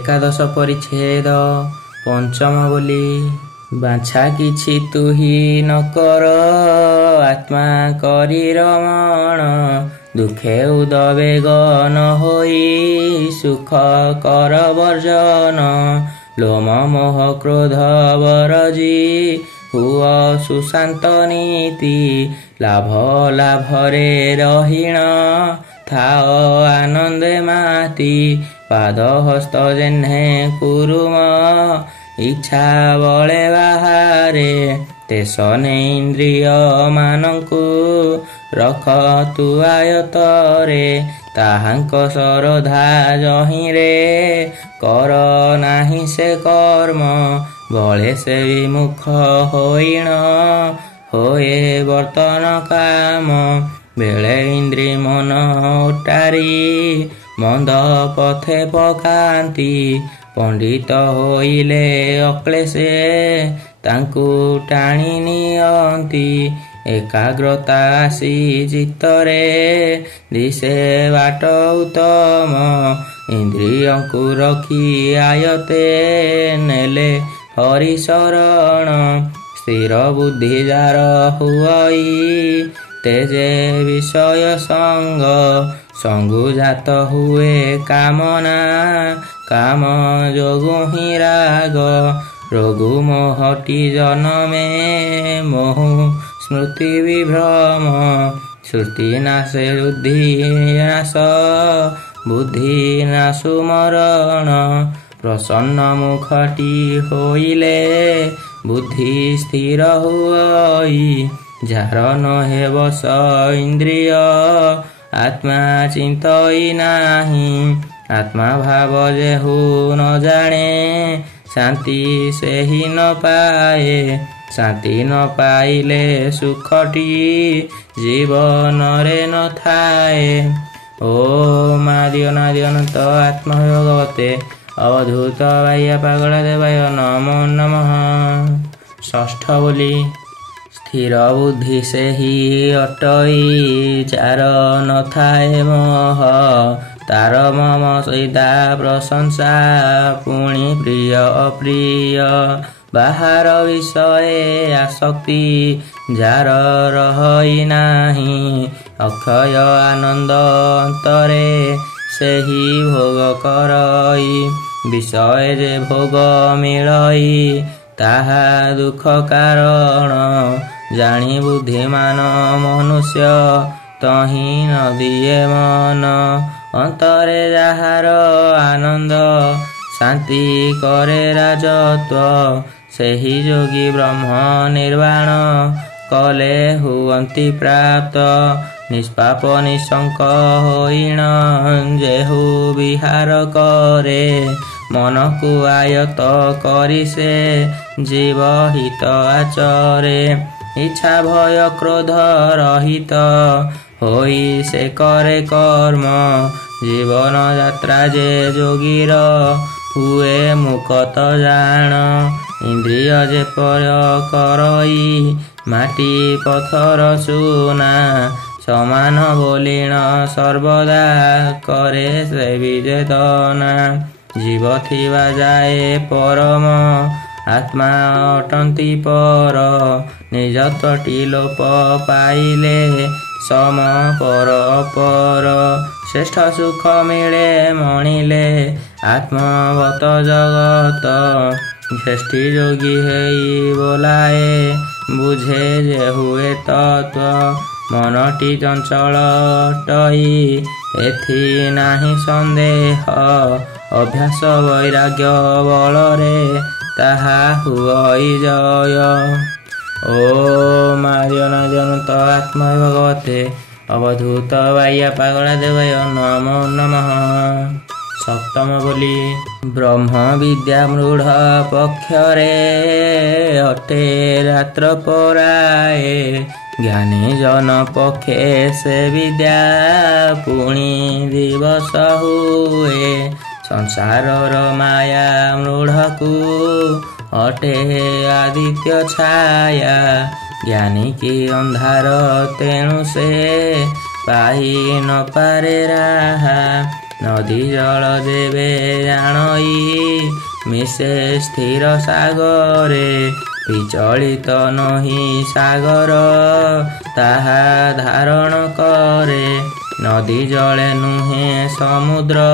ଏକାଦଶ ପରିଚ୍ଛେଦ ପଞ୍ଚମ ବୋଲି। ବାଛା କିଛି ତୁହି ନ କର ଆତ୍ମା କରି ରମଣ, ଦୁଃଖେ ଉଦବେଗ ନ ହୋଇ ସୁଖ କର ବର୍ଜନ। ଲୋମ ମୋହ କ୍ରୋଧ ବରଜି ହୁଅ ସୁଶାନ୍ତ ନୀତି, ଲାଭ ଲାଭରେ ରହିଣ ଥାଅ ଆନନ୍ଦେ ମାତି। ପାଦ ହସ୍ତ ଯେହ୍ନେ କୁରୁମ ଇଚ୍ଛା ବଳେ ବାହାରେ, ତେସ ନେଇ ଇନ୍ଦ୍ରିୟ ମାନଙ୍କୁ ରଖ ତୁ ଆୟତରେ। ତାହାଙ୍କ ଶରଧା ଯହିଁରେ କର ନାହିଁ ସେ କର୍ମ, ବଳେ ସେ ବିମୁଖ ହୋଇଣ ହୋଏ ବର୍ତ୍ତନ କାମ। ବେଳେ ଇନ୍ଦ୍ରି ମନ ଓଟାରି ମନ୍ଦ ପଥେ ପକାନ୍ତି, ପଣ୍ଡିତ ହୋଇଲେ ଅକ୍ଳେଶେ ତାଙ୍କୁ ଟାଣି ନିଅନ୍ତି। ଏକାଗ୍ରତା ଆସି ଚିତ୍ତରେ ଦିଶେ ବାଟ ଉତ୍ତମ, ଇନ୍ଦ୍ରିୟଙ୍କୁ ରଖି ଆୟତେ ନେଲେ ହରି ଶରଣ। ସ୍ଥିର ବୁଦ୍ଧି ଯାର ହୁଅଇ ତେଜେ ବିଷୟ ସଙ୍ଗ, ସଙ୍ଗୁ ଜାତ ହୁଏ କାମନା କାମ ଯୋଗୁ ହିଁ ରାଗ। ରୋଗୁ ମୋହଟି ଜନମେ ମୋହୁ ସ୍ମୃତି ବିଭ୍ରମ, ଶ୍ରୁତି ନାଶେ ବୁଦ୍ଧି ନାଶ ବୁଦ୍ଧି ନାଶୁ ମରଣ। ପ୍ରସନ୍ନ ମୁଖଟି ହୋଇଲେ ବୁଦ୍ଧି ସ୍ଥିର ହୁଅଇ, ଯାର ନହେ ବଶ ଇନ୍ଦ୍ରିୟ ଆତ୍ମା ଚିନ୍ତଇ ନାହିଁ। ଆତ୍ମା ଭାବ ଯେହୁ ନ ଜାଣେ ଶାନ୍ତି ସେହି ନ ପାଏ, ଶାନ୍ତି ନ ପାଇଲେ ସୁଖଟି ଜୀବନରେ ନ ଥାଏ। ଓମ୍ ଆଦି ଅନାଦି ଅନନ୍ତ ଆତ୍ମା ଭଗବତେ ଅବଧୂତ ବାହ୍ୟ ପାଗଳ ଦେବାୟ ନମୋ ନମଃ। ଷଷ୍ଠ ବୋଲି। ସ୍ଥିର ବୁଦ୍ଧି ସେହି ଅଟଇ ଯାର ନଥାଏ ମୋହ, ତାର ମମ ସଇଦା ପ୍ରଶଂସା ପୁଣି ପ୍ରିୟ ଅପ୍ରିୟ। ବାହାର ବିଷୟରେ ଆସକ୍ତି ଯାର ରହଇ ନାହିଁ, ଅକ୍ଷୟ ଆନନ୍ଦ ଅନ୍ତରେ ସେହି ଭୋଗ କରଇ। ବିଷୟ ଯେ ଭୋଗ ମିଳଇ ତାହା ଦୁଃଖ କାରଣ, ଜାଣି ବୁଦ୍ଧିମାନ ମନୁଷ୍ୟ ତହିଁ ନ ଦିଏ ମନ। ଅନ୍ତରେ ଯାହାର ଆନନ୍ଦ ଶାନ୍ତି କରେ ରାଜତ୍ୱ, ସେହି ଯୋଗୀ ବ୍ରହ୍ମ ନିର୍ବାଣ କଲେ ହୁଅନ୍ତି ପ୍ରାପ୍ତ। ନିଷ୍ପାପ ନିଶଙ୍କ ହୋଇଣ ଯେହୁ ବିହାର କରେ, ମନକୁ ଆୟତ କରି ସେ ଜୀବ ହିତ ଆଚରେ। ଇଚ୍ଛା ଭୟ କ୍ରୋଧ ରହିତ ହୋଇ ସେ କରେ କର୍ମ, ଜୀବନ ଯାତ୍ରା ଯେ ଯୋଗୀର ହୁଏ ମୁକତ ଜାଣ। ଇନ୍ଦ୍ରିୟ ଯେ ପର କରଇ ମାଟି ପଥର ଚୂନା, ସମାନ ବୋଲିଣ ସର୍ବଦା କରେ ସେ ବିଜେଦନା। ଜୀବ ଥିବା ଯାଏ ପରମ ଆତ୍ମା ଅଟନ୍ତି ପର, ନିଜତ୍ୱଟି ଲୋପ ପାଇଲେ ସମ ପର ଅପର। ଶ୍ରେଷ୍ଠ ସୁଖ ମିଳେ ମଣିଲେ ଆତ୍ମବତ ଜଗତ, ଶ୍ରେଷ୍ଠୀ ଯୋଗୀ ହେଇ ବୋଲାଏ ବୁଝେ ଯେ ହୁଏ ତତ୍ତ୍ୱ। ମନଟି ଚଞ୍ଚଳ ଅଟଇ ଏଥି ନାହିଁ ସନ୍ଦେହ, ଅଭ୍ୟାସ ବୈରାଗ୍ୟ ବଳରେ ତାହା ହୁଅଇ ଜୟ। ଓମ୍ ଆଦି ଅନାଦି ଅନନ୍ତ ଆତ୍ମା ଭଗବତେ ଅବଧୂତ ବାହ୍ୟ ପାଗଳ ଦେବାୟ ନମୋ ନମଃ। ସପ୍ତମ ବୋଲି। ବ୍ରହ୍ମ ବିଦ୍ୟା ମୃଢ଼ ପକ୍ଷରେ ଅଟେ ରାତ୍ର ପରାଏ, ଜ୍ଞାନୀ ଜନ ପକ୍ଷେ ସେ ବିଦ୍ୟା ପୁଣି ଦିବସ ହୁଏ। ସଂସାରର ମାୟା ମୃଢ଼କୁ ଅଟେ ଆଦିତ୍ୟ ଛାୟା, ଜ୍ଞାନୀ କି ଅନ୍ଧାର ତେଣୁ ସେ ପାଇ ନ ପାରେ ରାହା। ନଦୀ ଜଳ ଯେବେ ଜାଣଇ ମିଶେ ସ୍ଥିର ସାଗରେ ବିଚଳିତ ନହି ସାଗର ତାହା ଧାରଣ କରେ। ନଦୀ ଜଳେ ନୁହେଁ ସମୁଦ୍ର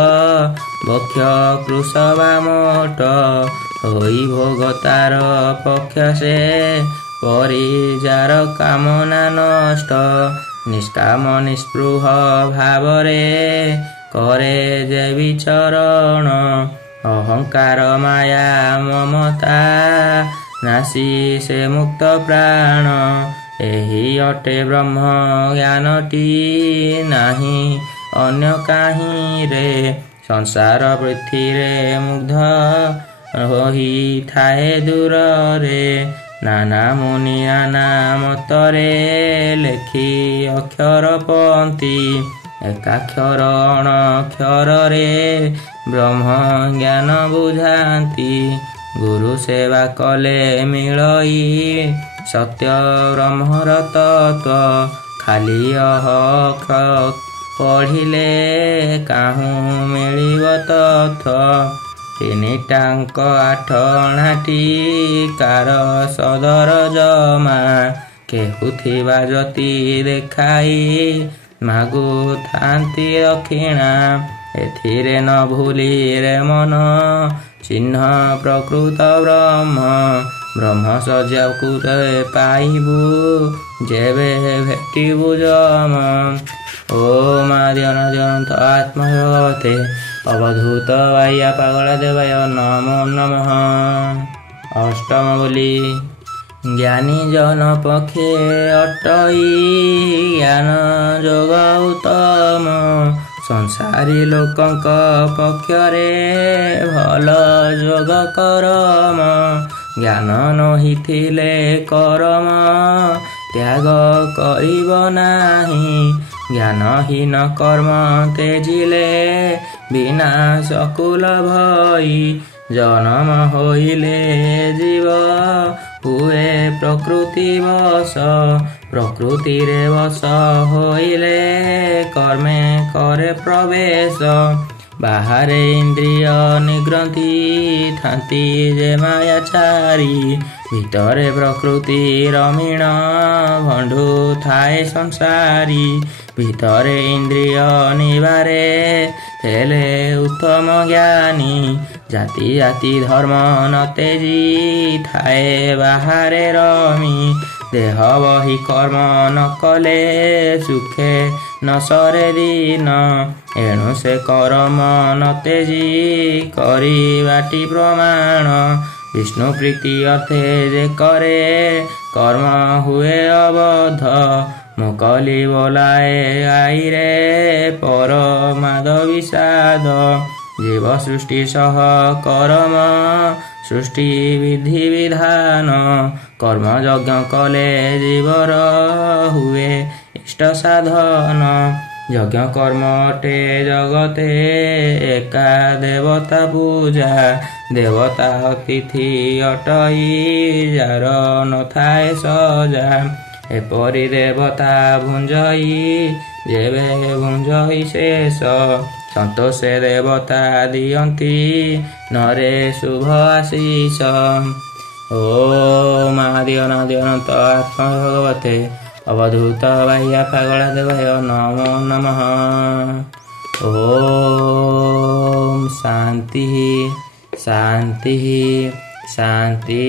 ବକ୍ଷ କୃଷବା ମୋଟ ହୋଇ ଭୋଗ ତାର ପକ୍ଷ ସେ ପରିଜାର କାମନା ନଷ୍ଟ। ନିଷ୍କାମ ନିସ୍ପୃହ ଭାବରେ କରେ ଯେ ବିଚରଣ ଅହଙ୍କାର ମାୟା ମମତା ନାସି ସେ ମୁକ୍ତ ପ୍ରାଣ। ଏହି ଅଟେ ବ୍ରହ୍ମ ଜ୍ଞାନଟି ନାହିଁ ଅନ୍ୟ କାହିଁରେ ସଂସାର ପୃଥିରେ ମୁଗ୍ଧ ହୋଇଥାଏ ଦୂରରେ। ନାନା ମୁନି ନାନା ମତରେ ଲେଖି ଅକ୍ଷର ପନ୍ତି ଏକାକ୍ଷର ଅଣକ୍ଷରରେ ବ୍ରହ୍ମ ଜ୍ଞାନ ବୁଝାନ୍ତି। ଗୁରୁ ସେବା କଲେ ମିଳଇ ସତ୍ୟ ବ୍ରହ୍ମର ତତ୍ତ୍ୱ ଖାଲି ଅହକ ପଢ଼ିଲେ କାହୁଁ ମିଳିବ ତଥ୍ୟ। ତିନିଟାଙ୍କ ଆଠଣାଟି କାର ସଦର ଜମା କେହୁଥିବା ଜ୍ୟୋତି ଦେଖାଇ ମାଗୁଥାନ୍ତି ଦକ୍ଷିଣା। ଏଥିରେ ନ ଭୁଲିରେ ମନ ଚିହ୍ନ ପ୍ରକୃତ ବ୍ରହ୍ମ। ବ୍ରହ୍ମ ସଜ୍ଜାକୁ ପାଇବୁ ଯେବେ ଭେଟିବୁ ଯମ। ଓମ୍ ଆଦି ଅନାଦି ଅନନ୍ତ ଆତ୍ମା ଭଗବତେ ଅବଧୂତ ବାହ୍ୟା ପାଗଳା ଦେବାୟ ନମୋ ନମଃ। ଅଷ୍ଟମ ବୋଲି ଜ୍ଞାନୀ ଜନ ପକ୍ଷେ ଅଟଇ ଜ୍ଞାନ ଯୋଗ ଉତ୍ତମ ସଂସାରୀ ଲୋକଙ୍କ ପକ୍ଷରେ ଭଲ ଯୋଗ କରମ। ଜ୍ଞାନ ନହିଥିଲେ କରମ ତ୍ୟାଗ କରିବ ନାହିଁ। ଜ୍ଞାନହୀନ କର୍ମ ତେଜିଲେ ବିନା ସକୁଲ ଭଇ। ଜନମ ହୋଇଲେ ଜୀବ ହୁଏ ପ୍ରକୃତି ବଶ। ପ୍ରକୃତିରେ ବଶ ହୋଇଲେ କର୍ମେ କରେ ପ୍ରବେଶ। ବାହାରେ ଇନ୍ଦ୍ରିୟ ନିଗ୍ରନ୍ଥି ଥାନ୍ତି ଯେ ମାୟାଚାରୀ। ଭିତରେ ପ୍ରକୃତି ରମଣୀୟ ଭଣ୍ଡୁ ଥାଏ ସଂସାରୀ। ଭିତରେ ଇନ୍ଦ୍ରିୟ ନିବାରେ ହେଲେ ଉତ୍ତମ ଜ୍ଞାନୀ। ଜାତି ଜାତି ଧର୍ମ ନ ତେଜି ଥାଏ ବାହାରେ ରମି। ଦେହ ବହି କର୍ମ ନ କଲେ ସୁଖେ ନ ସରେ ଦିନ। ଏଣୁ ସେ କର୍ମ ନ ତେଜି କରିବାଟି ପ୍ରମାଣ। ବିଷ୍ଣୁ ପ୍ରୀତି ଅର୍ଥେ ଯେ କରେ କର୍ମ ହୁଏ ଅବଧ। ମୁଁ କଲି ବୋଲାଏ ଗାଈରେ ପର ମାଦ ବିଷାଦ। ଜୀବ ସୃଷ୍ଟି ସହ କର୍ମ ସୃଷ୍ଟି ବିଧି ବିଧାନ। କର୍ମ ଯଜ୍ଞ କଲେ ଜୀବର ହୁଏ ଇଷ୍ଟ ସାଧନ। ଯଜ୍ଞ କର୍ମ ଅଟେ ଜଗତେ ଏକା ଦେବତା ପୂଜା। ଦେବତା ଅତିଥି ଅଟଇ ଯାର ନଥାଏ ସଜା। ଏପରି ଦେବତା ଭୁଞ୍ଜଇ ଯେବେ ଭୁଞ୍ଜଇ ଶେଷ। ସନ୍ତୋଷେ ଦେବତା ଦିଅନ୍ତି ନରେ ଶୁଭ ଆଶିଷ। ଓମ୍ ଆଦି ଅନାଦି ଅନନ୍ତ ଆତ୍ମା ଭଗବତେ ଅବଧୂତ ବାହ୍ୟା ପାଗଳା ଦେବାୟ ନମୋ ନମଃ। ଓମ୍ ଶାନ୍ତି ଶାନ୍ତି ଶାନ୍ତି।